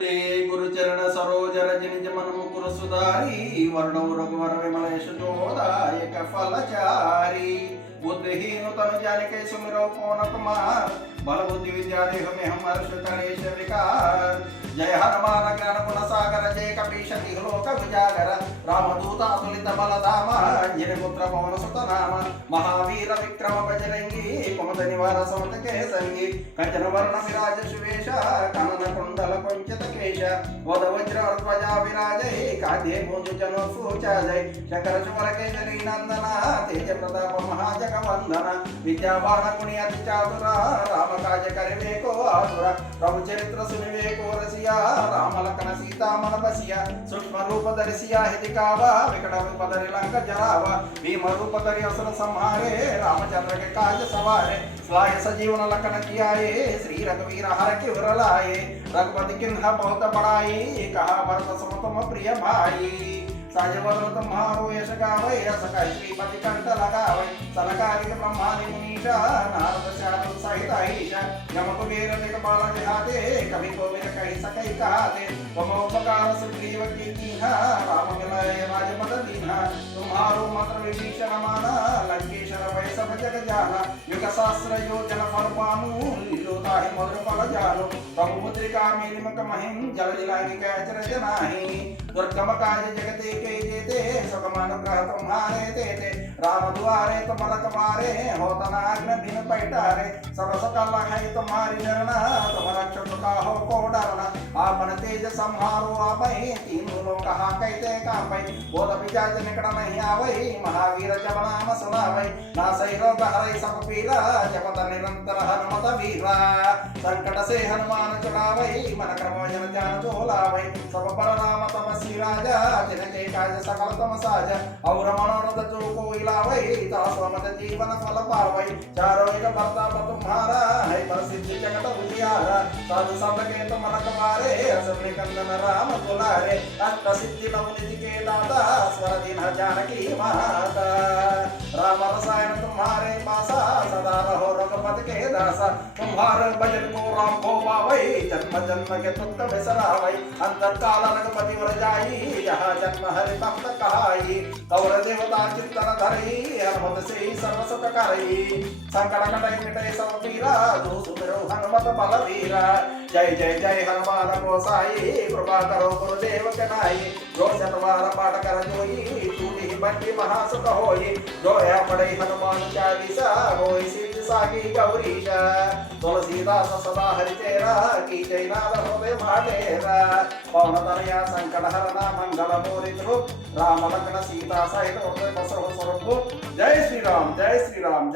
గురుచరణ సరోజరజ నిజ మనము కురసుదారి వరుణము రఘువర విమలేష చోదాయక ఫలచారి. బుద్ధిహీను తను జానికై సుమిరవ పౌన కుమార్ బలబుద్ధి విద్యాదేహమేహం హర్ష తనేశ వికార్. జయ హనుమాన జ్ఞాన వర్తతే కపీషతి లోక విజాగర రామదూత అతులిత బలధామ అంజనిపుత్ర పవన సుత నామ మహావీర విక్రమ బజరంగి కుమత నివార సమత కేసంగి కంచన వర్ణ విరాజ సువేష కనన కుండల పంచత కేశ వద వజ్ర ధ్వజా విరాజై కాదే భోజు జనో సూచాజై శంకర శుభర కేశరీ నందన తేజ ప్రతాప మహాజగవందన విద్యాబాణ గుణి అతి చాతుర రామ కాజ కరివేకో ఆసుర ప్రభు చరిత్ర సునివేకో రసియా రామ శ్వేతామనపసియ సూక్ష్మరూపదర్శియా హితికా వా వికట రూపధరి లంక జరావ? భీమరూపధరి అసుర సంహారే రామచంద్రకి కాజ సవారే స్లాయ సజీవన లక్కణ కియాయే శ్రీ రఘువీర హరకి విరలాయే రఘుపతి కిన్హ బౌత బడాయి కహ భరత సమతమ ప్రియ భాయి సాయవదనత మహారోయశగావై రసకై శ్రీపతికంఠలగావై సనకాదిక బ్రహ్మాది మునీష నారద శారద సహిత ఐష యమకుబేర నిగమాల విహాతే కవి కోవిర కై సకై కహాతే మమోపకార సుగ్రీవ కీర్తిహ రామ విలయ రాజపద దీన తుమ్హారు మంత్ర విభీషణ మాన లంకేశ్వర వైసభ జగజాన యుగ సహస్ర యోజన ఫలమాను లీలోతాహి మధుర ఫల జాను తము ముద్రికా మేలిమక మహిం దుర్గమకాయ జగతే కైతే సుఖమానుగ్రహతం హారేతే రామద్వారే తమలకమారే హోతనాగ్న బిను పైటారే సరస కలహైత మారి నరణ తమ రక్షణ కాహో కోడరణ ఆ सहस्र योजन फल पानु लीलोता ही मधुर फल जानो प्रभु मुद्रिका मेरी मुख महिम जल जिलागी कैचर जनाही दुर्गम काज जगते के जेते सुगमानुग्रह तुम्हारे तेते राम द्वारे तुम रखवारे होता नाग्न दिन पैटारे सब सकल है तुम्हारी चरण तुम रक्षक का हो को डरना आपन तेज संहारो आपै तीन लोग कहा कहते कापै बोध पिजाज निकट नहीं आवै महावीर जब नाम सुनावै ना सही रोग हरै सब पीरा जपत निरंतर हनुमत वीरा संकट से हनुमान चढ़ावै मन क्रम जन ध्यान जो लावै सब पर राम तपस्वी राजा तिनके काज सकल तम साज और मनोरथ जो कोई लावै तासो मत जीवन फल पावै चारो एक भरता तुम्हारा है प्रसिद्धि जगत సాధు సంపకేత మనకమారే అసమృ కందన రామ కులారే అష్ట సిద్ధి నమునిధికే దాత స్వరదిన జానకి మాత. రామ రసాయన सदा रहो रघुपत के दासा तुम्हारे भजन को राम को पावै जन्म जन्म के तुक बिसरावै अंतर काल रघुपति वर जाई यहाँ जन्म हरि भक्त कहाई कौर देवता चिंतन धरई हनुमत से ही सर्व सुख करई संकट कटई मिटई सब पीरा जो सुमिरो हनुमत बल वीरा जय जय जय हनुमान गोसाई कृपा करो गुरुदेव के नाई जो शतवार पाठ कर जोई टूटी बंटी महासुख होई जो है पड़े हनुमान चालीसा होई सिद्ध सागी गौरीशा तुलसीदास सदा हरि तेरा की जय नाद होवे माटेरा पवन तनया संकट हरना मंगल मूर्ति रूप राम लखन सीता सहित होते बसव स्वरूप जय श्री राम जय श्री राम